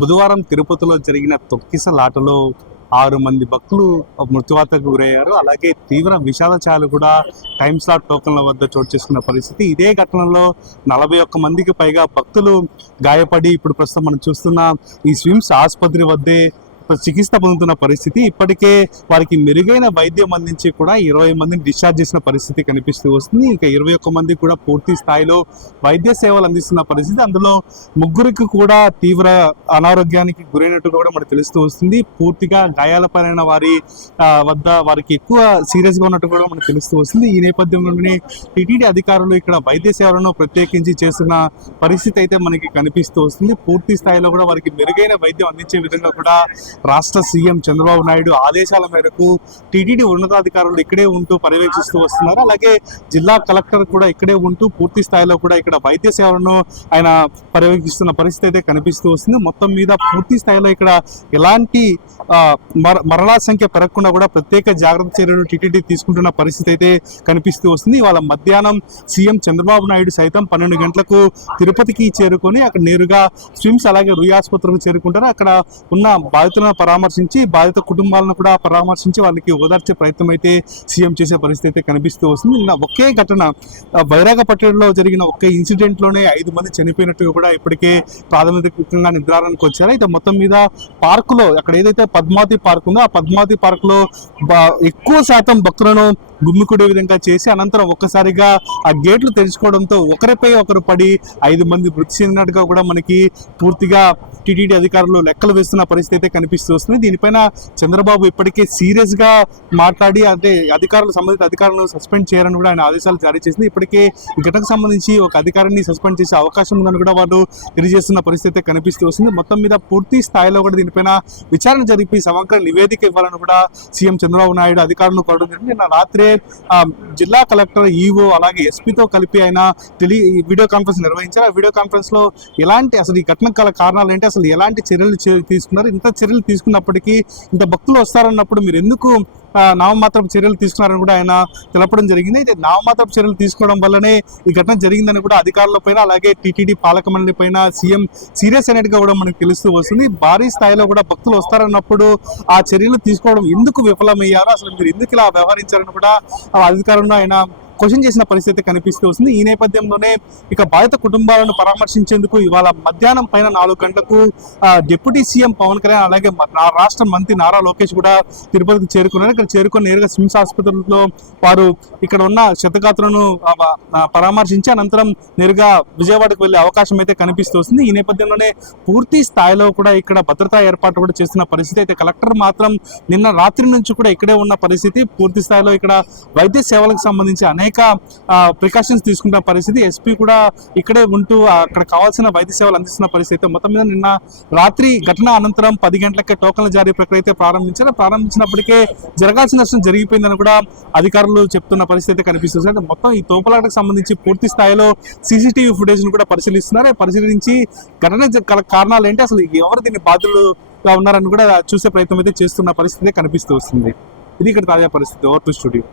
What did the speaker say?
బుధవారం తిరుపతిలో జరిగిన తొక్కిసలాటలో 6 మంది భక్తులు మృత్యువాతకు గురయ్యారు. అలాగే తీవ్ర విషాద ఛాయలు కూడా టైమ్ స్లాట్ టోకన్ల వద్ద చోటు చేసుకున్న పరిస్థితి. ఇదే ఘటనలో 41 మందికి పైగా భక్తులు గాయపడి ఇప్పుడు ప్రస్తుతం మనం చూస్తున్న ఈ స్విమ్స్ ఆసుపత్రి వద్దే చికిత్స పొందుతున్న పరిస్థితి. ఇప్పటికే వారికి మెరుగైన వైద్యం అందించి కూడా 20 మందిని డిశ్చార్జ్ చేసిన పరిస్థితి కనిపిస్తూ వస్తుంది. ఇక 21 మంది కూడా పూర్తి స్థాయిలో వైద్య సేవలు అందిస్తున్న పరిస్థితి. అందులో 3 కూడా తీవ్ర అనారోగ్యానికి గురైనట్టు కూడా మనకు తెలుస్తూ వస్తుంది. పూర్తిగా గాయాలపైన వారి వద్ద వారికి ఎక్కువ సీరియస్గా ఉన్నట్టు కూడా మనకు తెలుస్తూ వస్తుంది. ఈ నేపథ్యంలోనే టీటీడీ అధికారులు ఇక్కడ వైద్య సేవలను ప్రత్యేకించి చేస్తున్న పరిస్థితి అయితే మనకి కనిపిస్తూ వస్తుంది. పూర్తి స్థాయిలో కూడా వారికి మెరుగైన వైద్యం అందించే విధంగా కూడా రాష్ట్ర సీఎం చంద్రబాబు నాయుడు ఆదేశాల మేరకు టీటీడీ ఉన్నతాధికారులు ఇక్కడే ఉంటూ పర్యవేక్షిస్తూ వస్తున్నారు. అలాగే జిల్లా కలెక్టర్ కూడా ఇక్కడే ఉంటూ పూర్తి స్థాయిలో కూడా ఇక్కడ వైద్య సేవలను ఆయన పర్యవేక్షిస్తున్న పరిస్థితి అయితే కనిపిస్తూ వస్తుంది. మొత్తం మీద పూర్తి స్థాయిలో ఇక్కడ ఎలాంటి మరణాల సంఖ్య పెరగకుండా కూడా ప్రత్యేక జాగ్రత్త చర్యలు టీటీడీ తీసుకుంటున్న పరిస్థితి అయితే కనిపిస్తూ వస్తుంది. ఇవాళ మధ్యాహ్నం సీఎం చంద్రబాబు నాయుడు సైతం 12 గంటలకు తిరుపతికి చేరుకొని అక్కడ నేరుగా స్విమ్స్ అలాగే రుయ్ ఆసుపత్రికి చేరుకుంటారు. అక్కడ ఉన్న బాధితులను పరామర్శించి బాధిత కుటుంబాలను కూడా పరామర్శించి వాళ్ళకి ఓదార్చే ప్రయత్నం అయితే సీఎం చేసే పరిస్థితి అయితే కనిపిస్తూ వస్తుంది. నిన్న ఒకే ఘటన బైరాగపట్నంలో జరిగిన ఒకే ఇన్సిడెంట్ లోనే 5 మంది చనిపోయినట్టుగా కూడా ఇప్పటికే ప్రాథమికంగా నిర్ధారణకు వచ్చారు. అయితే మొత్తం మీద పార్కులో అక్కడ ఏదైతే పద్మావతి పార్క్ ఉందో ఆ పద్మావతి పార్క్ లో ఎక్కువ శాతం భక్తులను గుమ్మికూడే విధంగా చేసి అనంతరం ఒక్కసారిగా ఆ గేట్లు తెరుచుకోవడంతో ఒకరిపై ఒకరు పడి 5 మంది మృతి చెందినట్టుగా కూడా మనకి పూర్తిగా టీటీడీ అధికారులు లెక్కలు వేస్తున్న పరిస్థితి అయితే కనిపిస్తూ వస్తుంది. దీనిపైన చంద్రబాబు ఇప్పటికే సీరియస్ గా మాట్లాడి అంటే సంబంధిత అధికారులను సస్పెండ్ చేయాలని కూడా ఆయన ఆదేశాలు జారీ చేసింది. ఇప్పటికే ఈ ఘటనకు సంబంధించి ఒక అధికారిని సస్పెండ్ చేసే అవకాశం ఉందని కూడా వాళ్ళు తెలియజేస్తున్న పరిస్థితి అయితే కనిపిస్తూ వస్తుంది. మొత్తం మీద పూర్తి స్థాయిలో కూడా దీనిపైన విచారణ జరిపి సమగ్ర నివేదిక ఇవ్వాలని కూడా సీఎం చంద్రబాబు నాయుడు అధికారులను కోరడం జరిగింది. నిన్న రాత్రే జిల్లా కలెక్టర్ ఈఓ అలాగే ఎస్పీతో కలిపి ఆయన వీడియో కాన్ఫరెన్స్ నిర్వహించారు. ఆ వీడియో కాన్ఫరెన్స్ లో ఎలాంటి అసలు ఈ ఘటన గల కారణాలు ఏంటి, అసలు ఎలాంటి చర్యలు తీసుకున్నారు, ఇంత చర్యలు తీసుకున్నప్పటికీ ఇంత భక్తులు వస్తారన్నప్పుడు మీరు ఎందుకు నామమాత్రపు చర్యలు తీసుకున్నారని కూడా ఆయన తెలపడం జరిగింది. అయితే నామమాత్రపు చర్యలు తీసుకోవడం వల్లనే ఈ ఘటన జరిగిందని కూడా అధికారుల పైన అలాగే టీటీడీ పాలక మండలి పైన సీఎం సీరియస్ అయినట్టుగా కూడా మనకు తెలుస్తూ వస్తుంది. భారీ స్థాయిలో కూడా భక్తులు వస్తారన్నప్పుడు ఆ చర్యలు తీసుకోవడం ఎందుకు విఫలమయ్యారో, అసలు మీరు ఎందుకు ఇలా వ్యవహరించారని కూడా అధికారులను ఆయన క్వశ్చన్ చేసిన పరిస్థితి కనిపిస్తూ వస్తుంది. ఈ నేపథ్యంలోనే ఇక బాధిత కుటుంబాలను పరామర్శించేందుకు ఇవాళ మధ్యాహ్నం పైన 4 గంటలకు డిప్యూటీ సీఎం పవన్ కళ్యాణ్ అలాగే రాష్ట్ర మంత్రి నారా లోకేష్ కూడా తిరుపతికి చేరుకున్నారు. ఇక్కడ చేరుకొని నేరుగా స్విమ్స్ ఆసుపత్రిలో వారు ఇక్కడ ఉన్న క్షతగాత్రులను పరామర్శించి అనంతరం నేరుగా విజయవాడకు వెళ్లే అవకాశం అయితే కనిపిస్తూ వస్తుంది. ఈ నేపథ్యంలోనే పూర్తి స్థాయిలో కూడా ఇక్కడ భద్రతా ఏర్పాట్లు కూడా చేస్తున్న పరిస్థితి. అయితే కలెక్టర్ మాత్రం నిన్న రాత్రి నుంచి కూడా ఇక్కడే ఉన్న పరిస్థితి. పూర్తి స్థాయిలో ఇక్కడ వైద్య సేవలకు సంబంధించి అనేక ప్రికాషన్స్ తీసుకున్న పరిస్థితి. ఎస్పీ కూడా ఇక్కడే ఉంటూ అక్కడ కావాల్సిన వైద్య సేవలు అందిస్తున్న పరిస్థితి. మొత్తం మీద నిన్న రాత్రి ఘటన అనంతరం 10 గంటలకే టోకన్ల జారీ ప్రక్రియ అయితే ప్రారంభించినప్పటికే జరగాల్సిన నష్టం జరిగిపోయిందని కూడా అధికారులు చెప్తున్న పరిస్థితి కనిపిస్తుంది. అంటే మొత్తం ఈ తోపులాటకు సంబంధించి పూర్తి స్థాయిలో సీసీటీవీ ఫుటేజ్ ను కూడా పరిశీలిస్తున్నారు. పరిశీలించి ఘటన కారణాలు ఏంటి, అసలు ఎవరు దీన్ని బాధ్యులుగా ఉన్నారని కూడా చూసే ప్రయత్నం అయితే చేస్తున్న పరిస్థితి కనిపిస్తూ వస్తుంది. ఇది ఇక్కడ తాజా పరిస్థితి. Over to studio.